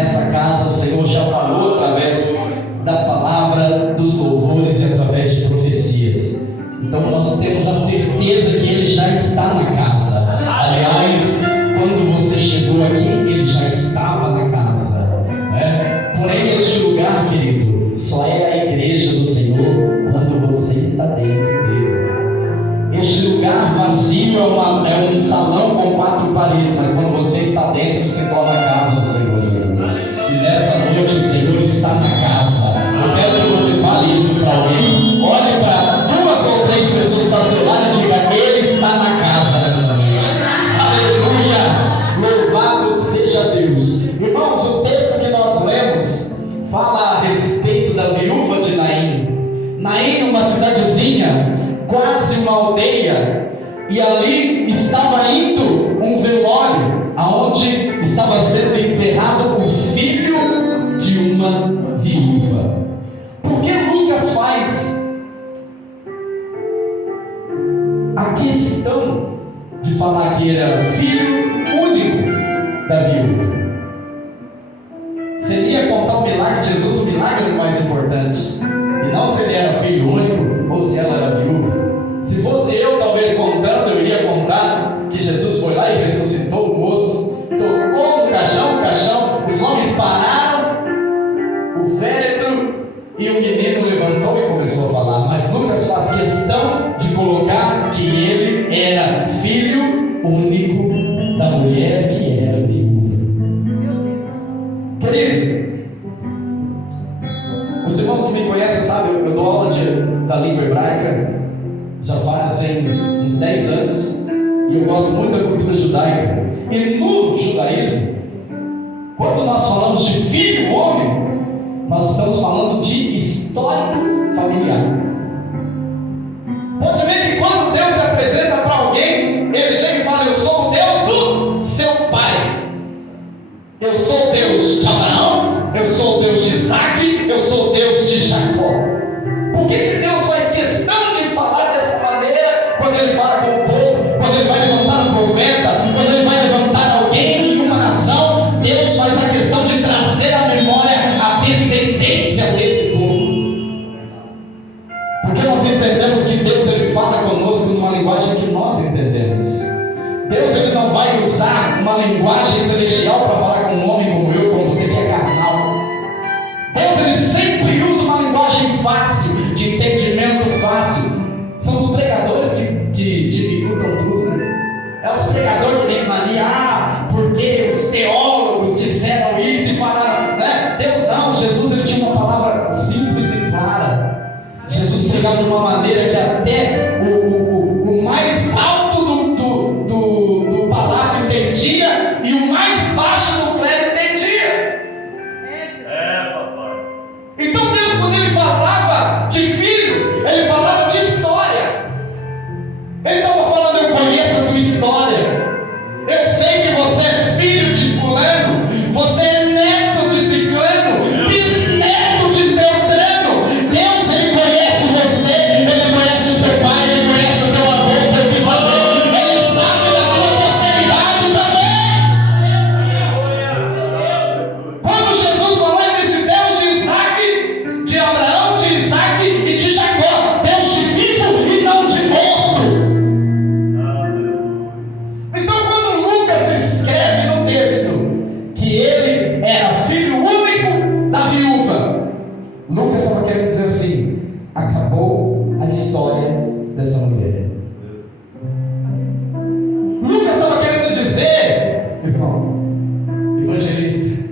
nessa casa o Senhor já falou através da palavra, dos louvores e através de profecias. Então nós temos a certeza que Ele já está na casa. Aliás, quando você chegou aqui, Ele já estava na casa, né? Porém, este lugar, querido, só é a igreja do Senhor quando você está dentro dele. Este lugar vazio é um salão com 4 paredes, mas quando você está dentro, ele se torna a casa do Senhor Jesus. E nessa noite o Senhor está na casa. Eu quero que você fale isso para alguém. Olhe para 2 ou 3 pessoas que estão ao seu lado e diga: Ele está na casa nessa noite. Aleluias! Louvado seja Deus. Irmãos, o texto que nós lemos fala a respeito da viúva de Naim. Naim, uma cidadezinha, quase uma aldeia, e ali estava indo um velório, aonde estava sendo enterrado o filho de uma viúva. Por que Lucas faz a questão de falar que era filho único da viúva? Seria contar o milagre de Jesus, o milagre era o mais importante, e não se ele era filho único ou se ela era viúva. Se fosse eu, talvez contando, eu iria contar que Jesus foi lá e ressuscitou o moço, tocou no caixão, os homens pararam, o féretro, e o menino levantou e começou a falar. Mas Lucas faz questão de colocar que ele era filho único da mulher que era viúva. Querido, os irmãos que me conhecem sabem, eu dou aula da língua hebraica já fazem uns 10 anos, e eu gosto muito da cultura judaica. E no judaísmo, quando nós falamos de filho homem, nós estamos falando de histórico familiar. Pode ver que quando Deus se apresenta para alguém, Ele chega e fala: eu sou o Deus do seu pai, eu sou o Deus de Abraão, eu sou o Deus de Isaac, eu sou o Deus de Jacó. Por que Deus faz questão de falar dessa maneira quando Ele fala com o povo, quando Ele vai levantar um profeta, quando Ele vai levantar alguém em uma nação? Deus faz a questão de trazer à memória a descendência desse povo, porque nós entendemos que Deus Ele fala conosco numa linguagem que nós entendemos. Deus Ele não vai usar uma linguagem celestial para falar com um homem como eu, como você que é carnal. Deus Ele sempre usa uma linguagem fácil, de entendimento fácil. São os pregadores que dificultam tudo, né? É os pregadores que têm mania, porque os teólogos disseram isso e falaram, né? Deus não, Jesus Ele tinha uma palavra simples e clara. Jesus pregava de uma maneira que até o mais alto do palácio entendia, e o mais baixo do clero entendia. Então Deus, quando Ele falava de filho, Ele falava de história. Ele estava falando: eu conheço a tua história, eu sei que você é filho de fulano, você é neto de ciclano, bisneto de beltrano. Deus, Ele conhece você, Ele conhece o teu pai, Ele conhece o teu avô, o teu bisavô, Ele sabe da tua posteridade também. Quando Jesus falou, Ele disse: Deus de Isaac, de Abraão, de Isaac e de Jacó, Deus de vivo e não de morto. Então, quando Lucas escreve no texto que ele era filho único da viúva, Lucas estava querendo dizer assim: acabou a história dessa mulher. Lucas estava querendo dizer, irmão, evangelista,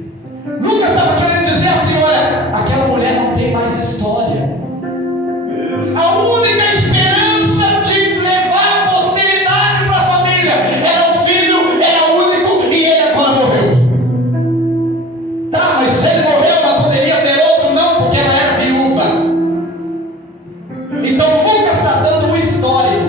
Lucas estava querendo dizer assim: olha, aquela mulher não tem mais história. A única esperança de levar a posteridade para a família era o filho, era único, e ele agora morreu. Tá, mas se ele morreu, não poderia ter outro? Não, porque ela era viúva. Então Lucas está dando um histórico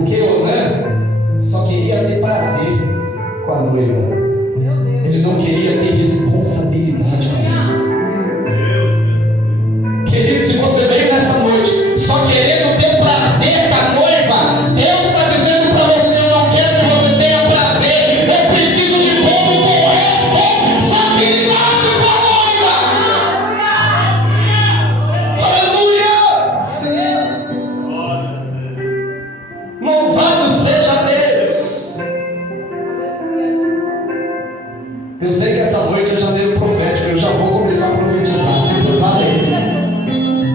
Porque Onã só queria ter prazer com a noiva. Ele não queria ter responsabilidade com ela. Querido, se você veio nessa noite só querendo ter prazer com a noiva, Deus está dizendo para você: eu não quero que você tenha prazer, eu preciso de povo com responsabilidade com a noiva. Aleluia! Louvado seja Deus. Eu sei que essa noite é janeiro profético, eu já vou começar a profetizar. Se prepara aí.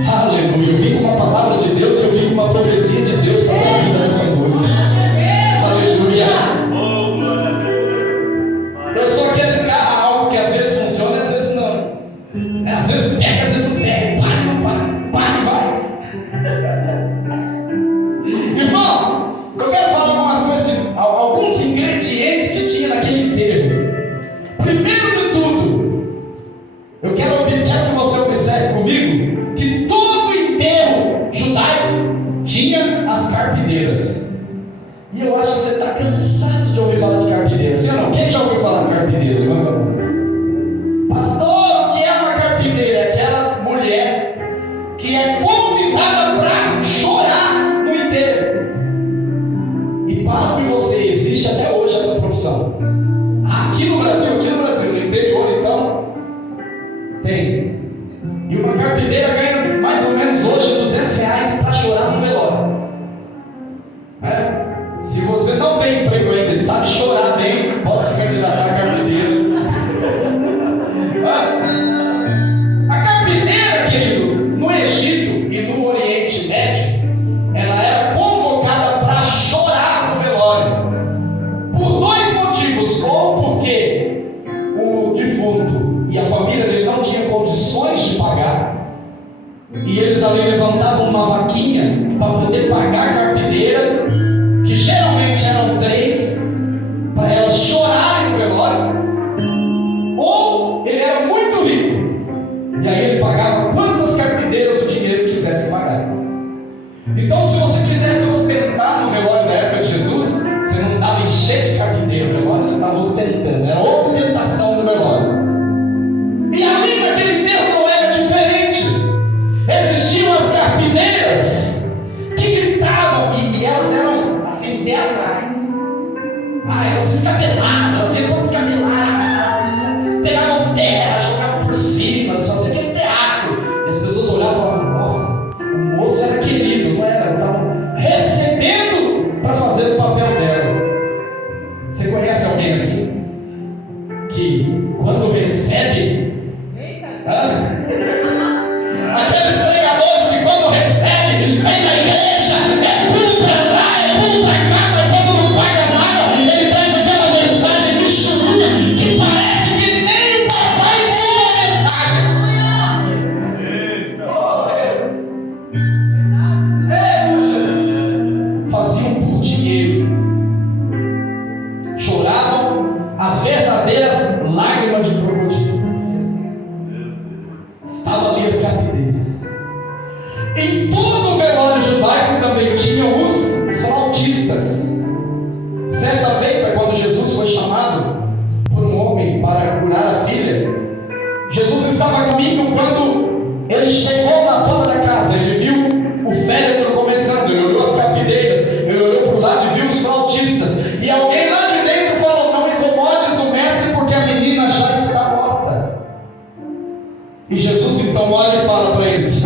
Aleluia. Eu vim com uma palavra de Deus, eu vim com uma profecia de Deus para a tua vida nessa noite. Aleluia. Eu sou aqueles caras, algo que às vezes funciona e às vezes não. Às vezes pega, às vezes não pega. Para e não para e vai. Irmão, eu quero falar algumas coisas, alguns ingredientes que tinha naquele enterro. Primeiro de tudo, eu quero que você observe comigo que todo enterro judaico tinha as carpideiras. E eu acho que você está cansado de ouvir falar de carpideira. Sim ou não? Quem já ouviu falar de carpideira? Levanta a mão. Pastor, o que é uma carpideira? É aquela mulher que é convidada para chorar no enterro. E pasme você, existe até hoje essa profissão. Aqui no Brasil, no interior então, tem. E uma carpideira ganha mais ou menos hoje R$200 para chorar no velório. Se você não tem emprego ainda e sabe chorar bem, pode se candidatar a carpideira. A carpideira, querido, no Egito e no Oriente Médio, ela era convocada para chorar no velório. Por dois motivos: ou porque o defunto e a família dele não tinham condições de pagar, e eles ali levantavam uma vaquinha para poder pagar a carpideira, que geralmente eram 3, para elas chorarem no velório. Ou ele era muito rico, e aí ele pagava quantas carpideiras o dinheiro quisesse pagar. Então, se você quisesse ostentar no velório da época de Jesus, você não estava encher de carpideiro no velório, você estava ostentando, era ostentação do velório. E ali naquele enterro não era diferente. Existiam as carpideiras que gritavam, e elas eram assim, teatrais. Elas escatelavam, elas iam todas escateladas, pegavam terra, jogavam por cima, faziam aquele teatro. E as pessoas olhavam e falavam: nossa, o moço era querido, não era? Elas estavam recebendo para fazer o papel dela. Você conhece alguém assim? Que quando recebe, aqueles pregadores que quando recebe, vem na igreja, é pulo pra lá, é pulo pra cá, mas quando não paga nada, ele traz aquela mensagem michuruca que parece que nem o papai escreveu a mensagem. Oh, Deus. Faziam por dinheiro, choravam as verdadeiras lágrimas de crocodilo. Estavam ali as carpideiras. Em todo o velório judaico também tinham os flautistas. Certa feita, quando Jesus foi chamado por um homem para curar a filha, Jesus estava a caminho. Quando ele chegou na porta da casa, ele viu o féretro começando, ele olhou as carpideiras, ele olhou para o lado e viu os flautistas, e alguém lá de dentro falou: não incomodes o mestre, porque a menina já está morta. E Jesus então olha e fala para eles: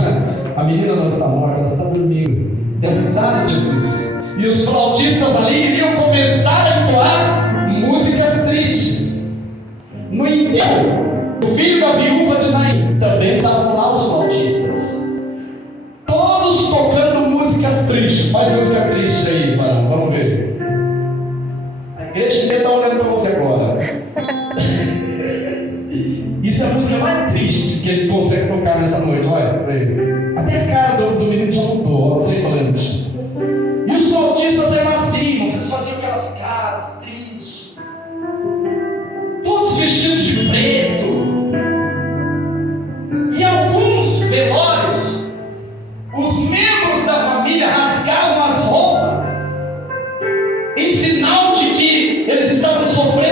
a menina não está morta, ela está dormindo. Deu risada de Jesus. E os flautistas ali iriam começar a entoar músicas tristes. No enterro, o filho da viúva de Naim, também estavam lá os flautistas, todos tocando músicas tristes. Faz música triste aí, varão, vamos ver. A igreja inteira está olhando para você agora. Isso é a música mais triste que ele consegue tocar nessa noite. Olha, até a cara do menino já mudou, ó, sem falante. E os flautistas eram assim, vocês sofrer